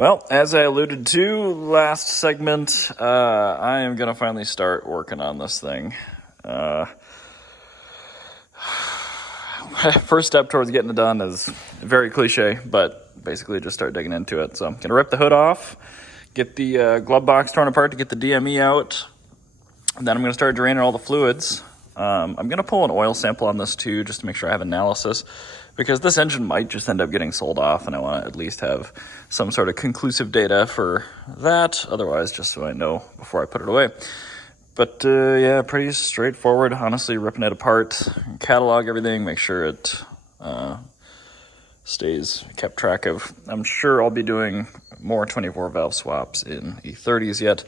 Well, as I alluded to last segment, I am going to finally start working on this thing. First step towards getting it done is very cliche, but basically just start digging into it. So I'm going to rip the hood off, get the glove box torn apart to get the DME out, and then I'm going to start draining all the fluids. I'm going to pull an oil sample on this too, just to make sure I have analysis, because this engine might just end up getting sold off, and I want to at least have some sort of conclusive data for that. Otherwise, just so I know before I put it away. But yeah, pretty straightforward, honestly, ripping it apart, catalog everything, make sure it stays kept track of. I'm sure I'll be doing more 24 valve swaps in E30s yet.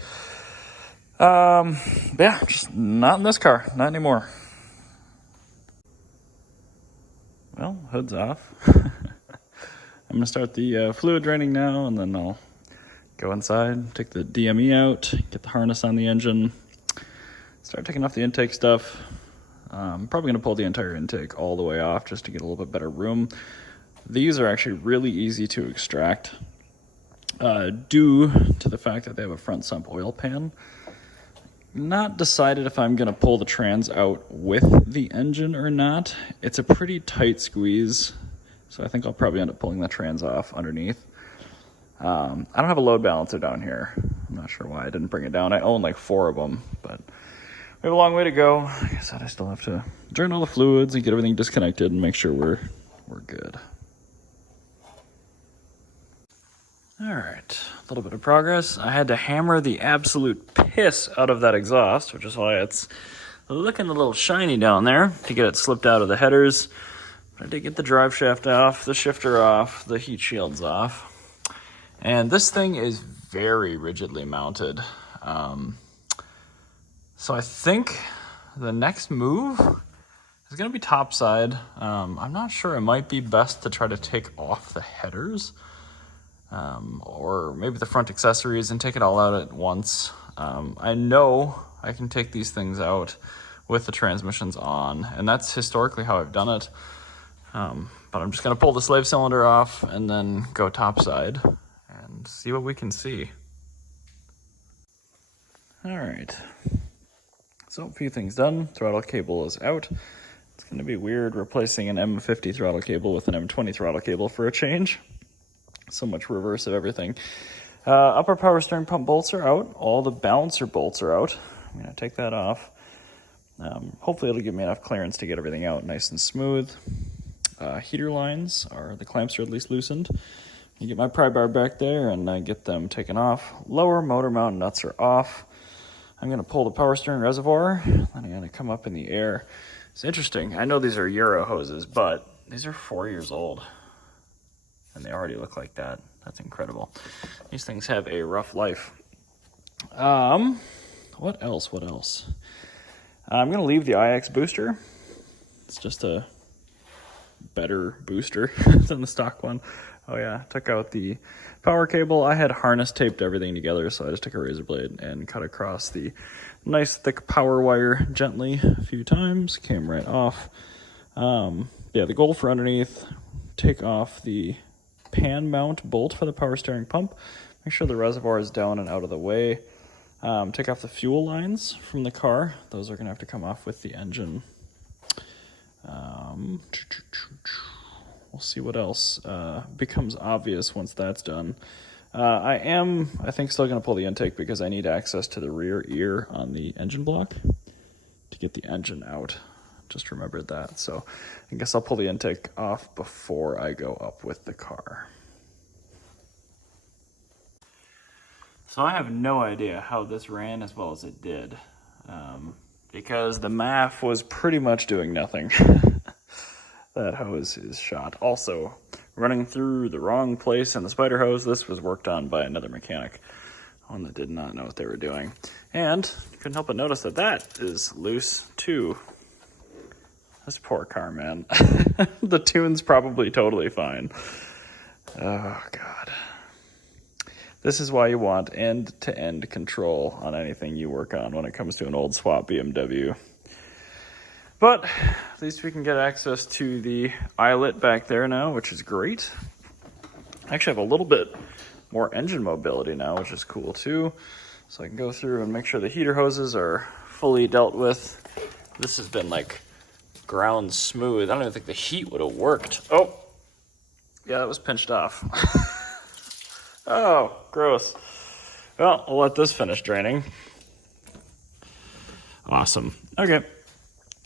Yeah, just not in this car, not anymore. Well, hood's off. I'm gonna start the fluid draining now, and then I'll go inside, take the DME out, get the harness on the engine, start taking off the intake stuff. I'm probably gonna pull the entire intake all the way off just to get a little bit better room. These are actually really easy to extract due to the fact that they have a front sump oil pan. Not decided if I'm going to pull the trans out with the engine or not. It's a pretty tight squeeze, so I think I'll probably end up pulling the trans off underneath. I don't have a load balancer down here. I'm not sure why I didn't bring it down. I own like 4 of them, but we have a long way to go. Like I said, I still have to drain all the fluids and get everything disconnected and make sure we're good. All right, a little bit of progress. I had to hammer the absolute piss out of that exhaust, which is why it's looking a little shiny down there, to get it slipped out of the headers. I did get the drive shaft off, the shifter off, the heat shields off. And this thing is very rigidly mounted. So I think the next move is gonna be topside. I'm not sure, it might be best to try to take off the headers. Or maybe the front accessories and take it all out at once. I know I can take these things out with the transmissions on, and that's historically how I've done it. But I'm just going to pull the slave cylinder off and then go topside and see what we can see. All right. So a few things done. Throttle cable is out. It's going to be weird replacing an M50 throttle cable with an M20 throttle cable for a change. So much reverse of everything. Upper power steering pump bolts are out. All the balancer bolts are out. I'm going to take that off. Hopefully it'll give me enough clearance to get everything out nice and smooth. Heater lines the clamps are at least loosened. I get my pry bar back there and I get them taken off. Lower motor mount nuts are off. I'm going to pull the power steering reservoir. Then I'm going to come up in the air. It's interesting. I know these are Euro hoses, but these are 4 years old. And they already look like that. That's incredible. These things have a rough life. What else? I'm going to leave the IX booster. It's just a better booster than the stock one. Oh yeah, took out the power cable. I had harness taped everything together, so I just took a razor blade and cut across the nice thick power wire gently a few times. Came right off. Yeah, the goal for underneath, take off the pan mount bolt for the power steering pump. Make sure the reservoir is down and out of the way. Take off the fuel lines from the car. Those are going to have to come off with the engine. We'll see what else becomes obvious once that's done. I think, still going to pull the intake because I need access to the rear ear on the engine block to get the engine out. Just remembered that. So I guess I'll pull the intake off before I go up with the car. So I have no idea how this ran as well as it did, because the MAF was pretty much doing nothing. That hose is shot. Also, running through the wrong place in the spider hose. This was worked on by another mechanic, one that did not know what they were doing. And you couldn't help but notice that that is loose too. This poor car, man. The tune's probably totally fine. Oh, God. This is why you want end-to-end control on anything you work on when it comes to an old swap BMW. But at least we can get access to the eyelet back there now, which is great. I actually have a little bit more engine mobility now, which is cool too. So I can go through and make sure the heater hoses are fully dealt with. This has been like ground smooth. I don't even think the heat would have worked. Oh, yeah, that was pinched off. Oh, gross. Well, I'll let this finish draining. Awesome. Okay.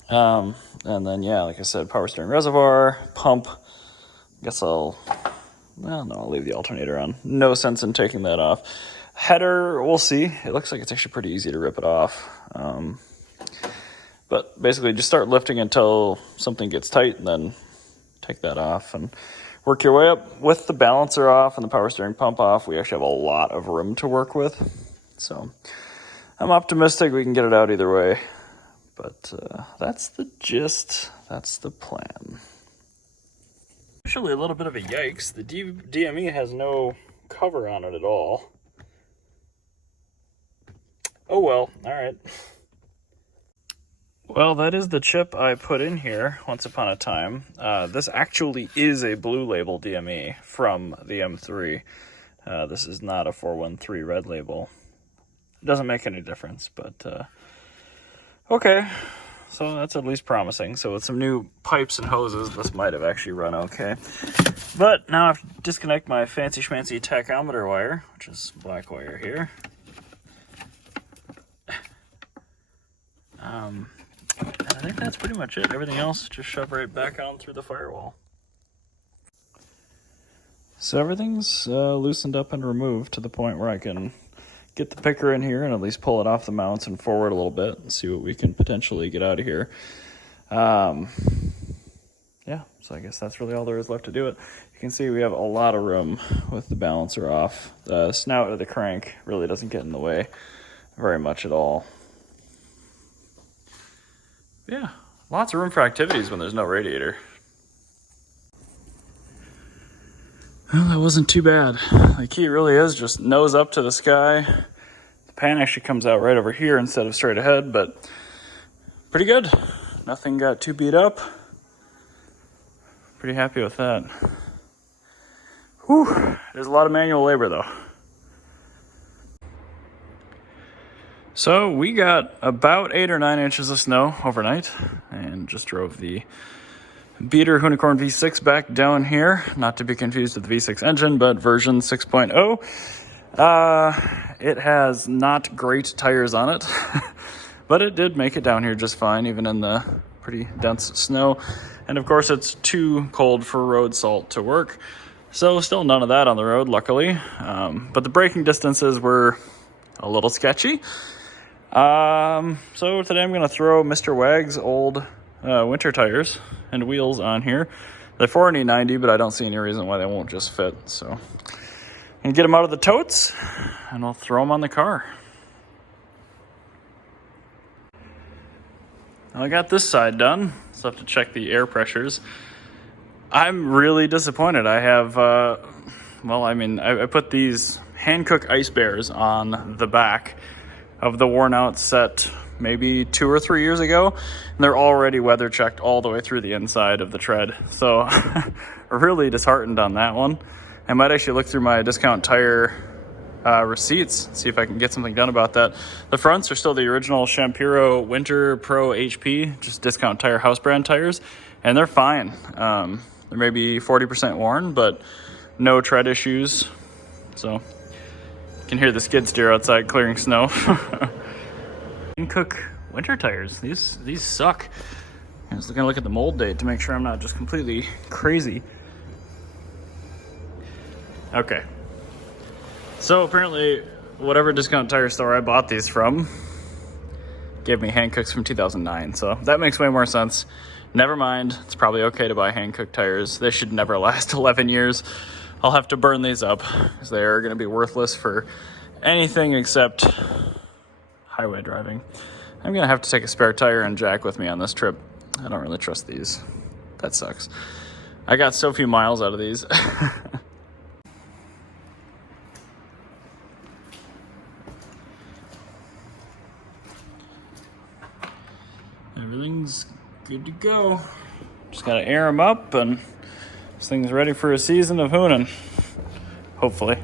And then, yeah, like I said, power steering reservoir, pump. Guess I'll leave the alternator on. No sense in taking that off. Header, we'll see. It looks like it's actually pretty easy to rip it off. But basically just start lifting until something gets tight and then take that off and work your way up. With the balancer off and the power steering pump off, we actually have a lot of room to work with. So I'm optimistic we can get it out either way. But that's the gist. That's the plan. Actually, a little bit of a yikes. The DME has no cover on it at all. Oh well, all right. Well, that is the chip I put in here once upon a time. This actually is a blue label DME from the M3. This is not a 413 red label. It doesn't make any difference, but okay. So that's at least promising. So with some new pipes and hoses, this might have actually run okay. But now I have to disconnect my fancy schmancy tachometer wire, which is black wire here. And I think that's pretty much it. Everything else just shove right back on through the firewall. So everything's loosened up and removed to the point where I can get the picker in here and at least pull it off the mounts and forward a little bit and see what we can potentially get out of here. Yeah, so I guess that's really all there is left to do it. You can see we have a lot of room with the balancer off. The snout of the crank really doesn't get in the way very much at all. Yeah, lots of room for activities when there's no radiator. Well, that wasn't too bad. The key really is just nose up to the sky. The pan actually comes out right over here instead of straight ahead, but pretty good. Nothing got too beat up. Pretty happy with that. Whew, there's a lot of manual labor though. So we got about 8 or 9 inches of snow overnight and just drove the beater Unicorn V6 back down here, not to be confused with the V6 engine, but version 6.0. It has not great tires on it, but it did make it down here just fine, even in the pretty dense snow. And of course, it's too cold for road salt to work, so still none of that on the road, luckily. But the braking distances were a little sketchy. So today I'm going to throw Mr. Wag's old winter tires and wheels on here. They're for an E90, but I don't see any reason why they won't just fit. So I'm going to get them out of the totes and I'll throw them on the car. I got this side done, so I have to check the air pressures. I'm really disappointed. I have, I put these Hankook ice bears on the back of the worn out set maybe 2 or 3 years ago, and they're already weather checked all the way through the inside of the tread. So really disheartened on that one. I might actually look through my discount tire receipts, see if I can get something done about that. The fronts are still the original Shampiro Winter Pro HP, just discount tire house brand tires, and they're fine. They're maybe 40% worn, but no tread issues. So you can hear the skid steer outside clearing snow. Hankook winter tires. These suck. I was gonna look at the mold date to make sure I'm not just completely crazy. Okay. So apparently, whatever discount tire store I bought these from gave me Hankooks from 2009. So that makes way more sense. Never mind. It's probably okay to buy Hankook tires. They should never last 11 years. I'll have to burn these up because they are going to be worthless for anything except highway driving. I'm going to have to take a spare tire and jack with me on this trip. I don't really trust these. That sucks. I got so few miles out of these. Everything's good to go. Just got to air them up and this thing's ready for a season of hooning. hopefully.